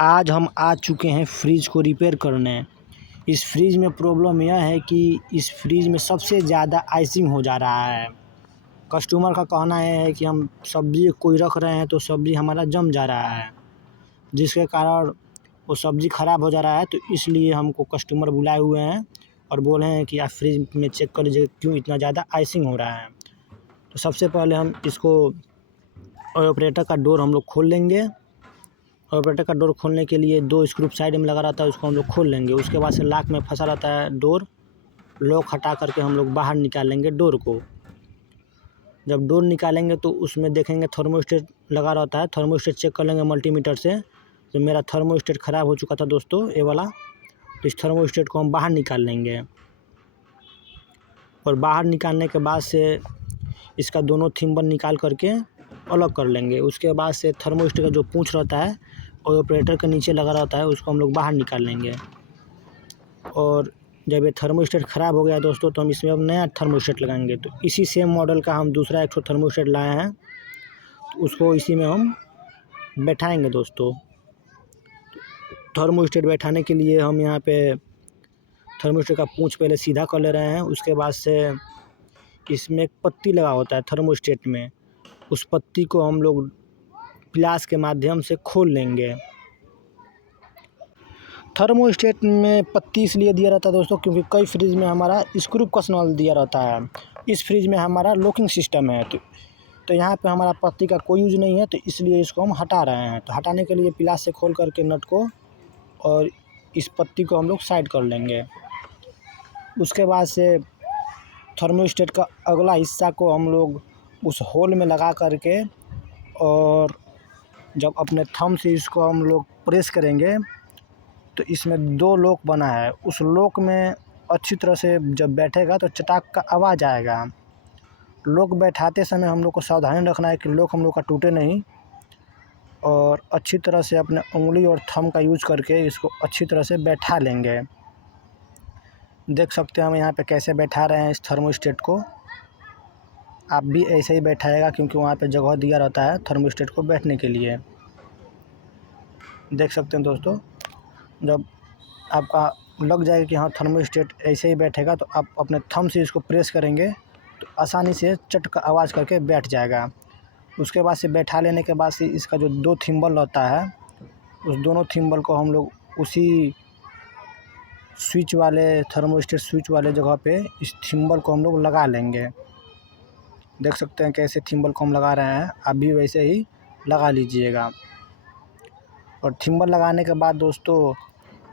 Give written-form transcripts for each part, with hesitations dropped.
आज हम आ चुके हैं फ्रिज को रिपेयर करने। इस फ्रिज में प्रॉब्लम यह है कि इस फ्रिज में सबसे ज़्यादा आइसिंग हो जा रहा है। कस्टमर का कहना है कि हम सब्ज़ी कोई रख रहे हैं तो सब्ज़ी हमारा जम जा रहा है, जिसके कारण वो सब्ज़ी ख़राब हो जा रहा है। तो इसलिए हमको कस्टमर बुलाए हुए हैं और बोले हैं कि आप फ्रिज में चेक कर लीजिए क्यों इतना ज़्यादा आइसिंग हो रहा है। तो सबसे पहले हम इसको ऑपरेटर का डोर हम लोग खोल लेंगे। ऑपरेटर का डोर खोलने के लिए 2 स्क्रू साइड में लगा रहता है, उसको हम लोग खोल लेंगे। उसके बाद से लॉक में फंसा रहता है डोर, लॉक हटा करके हम लोग बाहर निकाल लेंगे डोर को। जब डोर निकालेंगे तो उसमें देखेंगे थर्मोस्टेट लगा रहता है, थर्मोस्टेट चेक कर लेंगे मल्टीमीटर से। तो मेरा थर्मोस्टेट ख़राब हो चुका था दोस्तों, ये वाला। तो इस थर्मोस्टेट को हम बाहर निकाल लेंगे और बाहर निकालने के बाद से इसका दोनों थिम्बल निकाल करके अलग कर लेंगे। उसके बाद से थर्मोस्टेट का जो पूँछ रहता है और ऑपरेटर के नीचे लगा रहता है, उसको हम लोग बाहर निकाल लेंगे। और जब ये थर्मोस्टेट ख़राब हो गया दोस्तों, तो हम इसमें अब नया थर्मोस्टेट लगाएंगे। तो इसी सेम मॉडल का हम दूसरा एक थर्मोस्टेट लाए हैं, तो उसको इसी में हम बैठाएंगे दोस्तों। थर्मोस्टेट बैठाने के लिए हम यहाँ पे थर्मोस्टेट का पूँछ पहले सीधा कर ले रहे हैं। उसके बाद से इसमें एक पत्ती लगा होता है थर्मोस्टेट में, उस पत्ती को हम लोग प्लास के माध्यम से खोल लेंगे। थर्मोस्टेट में पत्ती इसलिए दिया रहता है दोस्तों, क्योंकि कई फ्रिज में हमारा स्क्रू कसने वाला दिया रहता है। इस फ्रिज में हमारा लॉकिंग सिस्टम है, तो यहाँ पे हमारा पत्ती का कोई यूज़ नहीं है, तो इसलिए इसको हम हटा रहे हैं। तो हटाने के लिए प्लास से खोल करके नट को और इस पत्ती को हम लोग साइड कर लेंगे। उसके बाद से थर्मोस्टेट का अगला हिस्सा को हम लोग उस होल में लगा करके, और जब अपने थंब से इसको हम लोग प्रेस करेंगे तो इसमें 2 लॉक बना है। उस लॉक में अच्छी तरह से जब बैठेगा तो चटाक का आवाज़ आएगा। लॉक बैठाते समय हम लोग को सावधानी रखना है कि लॉक हम लोग का टूटे नहीं, और अच्छी तरह से अपने उंगली और थंब का यूज़ करके इसको अच्छी तरह से बैठा लेंगे। देख सकते हैं हम यहाँ पे कैसे बैठा रहे हैं इस थर्मोस्टेट को। आप भी ऐसे ही बैठाएगा, क्योंकि वहाँ पे जगह दिया रहता है थर्मोस्टेट को बैठने के लिए। देख सकते हैं दोस्तों, जब आपका लग जाएगा कि हाँ थर्मोस्टेट ऐसे ही बैठेगा, तो आप अपने थंब से इसको प्रेस करेंगे तो आसानी से चट का आवाज़ करके बैठ जाएगा। उसके बाद से बैठा लेने के बाद से इसका जो 2 थिम्बल रहता है, उस दोनों थिम्बल को हम लोग उसी स्विच वाले थर्मोस्टेट स्विच वाले जगह पे इस थिम्बल को हम लोग लगा लेंगे। देख सकते हैं कैसे थिम्बल को हम लगा रहे हैं, आप भी वैसे ही लगा लीजिएगा। और थिम्बल लगाने के बाद दोस्तों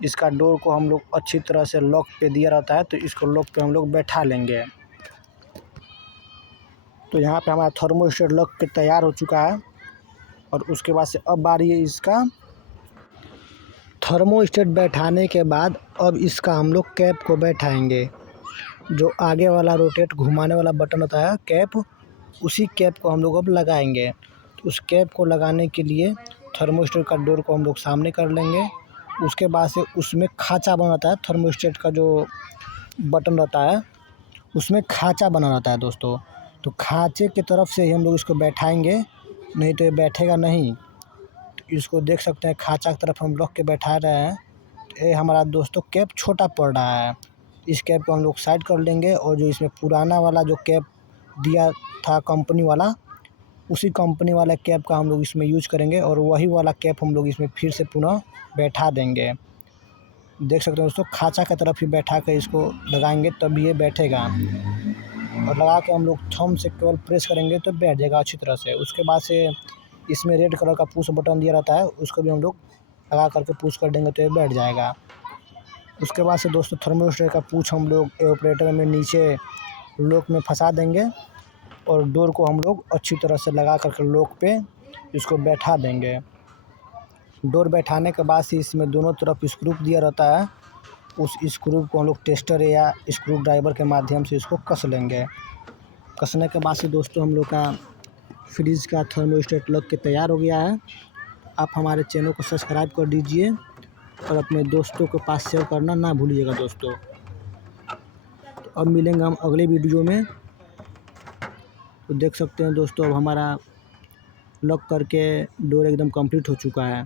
इसका डोर को हम लोग अच्छी तरह से लॉक पे दिया रहता है, तो इसको लॉक पे हम लोग बैठा लेंगे। तो यहाँ पे हमारा थर्मोस्टेट लॉक के तैयार हो चुका है। और उसके बाद से अब बारी है इसका थर्मोस्टेट बैठाने के बाद अब इसका हम लोग कैप को बैठाएंगे। जो आगे वाला रोटेट घुमाने वाला बटन होता है कैप, उसी कैप को हम लोग अब लगाएंगे। तो उस कैप को लगाने के लिए थर्मोस्टेट का डोर को हम लोग सामने कर लेंगे। उसके बाद से उसमें खाँचा बना रहता है, थर्मोस्टेट का जो बटन रहता है उसमें खाँचा बना रहता है दोस्तों। तो खाँचे की तरफ से ही हम लोग इसको बैठाएंगे, नहीं तो ये बैठेगा नहीं। तो इसको देख सकते हैं खाँचा की तरफ हम रख के बैठा रहे हैं। तो ये हमारा दोस्तों कैप छोटा पड़ रहा है, इस कैप को हम लोग साइड कर लेंगे। और जो इसमें पुराना वाला जो कैप दिया था कंपनी वाला, उसी कंपनी वाला कैप का हम लोग इसमें यूज़ करेंगे, और वही वाला कैप हम लोग इसमें फिर से पुनः बैठा देंगे। देख सकते हैं दोस्तों, खाँचा की तरफ ही बैठा कर इसको लगाएंगे तब ये बैठेगा। और लगा के हम लोग थंब से केवल प्रेस करेंगे तो बैठ जाएगा अच्छी तरह से। उसके बाद से इसमें रेड कलर का पुश बटन दिया रहता है, उसको भी हम लोग लगा करके पुश कर देंगे तो ये बैठ जाएगा। उसके बाद से दोस्तों थर्मोस्टेट का पूँछ हम लोग ऑपरेटर में नीचे लॉक में फंसा देंगे, और डोर को हम लोग अच्छी तरह से लगा करके लॉक पे इसको बैठा देंगे। डोर बैठाने के बाद से इसमें दोनों तरफ स्क्रू दिया रहता है, उस स्क्रू को हम लोग टेस्टर या स्क्रू ड्राइवर के माध्यम से इसको कस लेंगे। कसने के बाद से दोस्तों हम लोग का फ्रिज का थर्मोस्टेट लग के तैयार हो गया है। आप हमारे चैनल को सब्सक्राइब कर दीजिए और अपने दोस्तों के पास शेयर करना ना भूलिएगा दोस्तों। तो अब मिलेंगे हम अगले वीडियो में। तो देख सकते हैं दोस्तों, अब हमारा लॉक करके डोर एकदम कंप्लीट हो चुका है।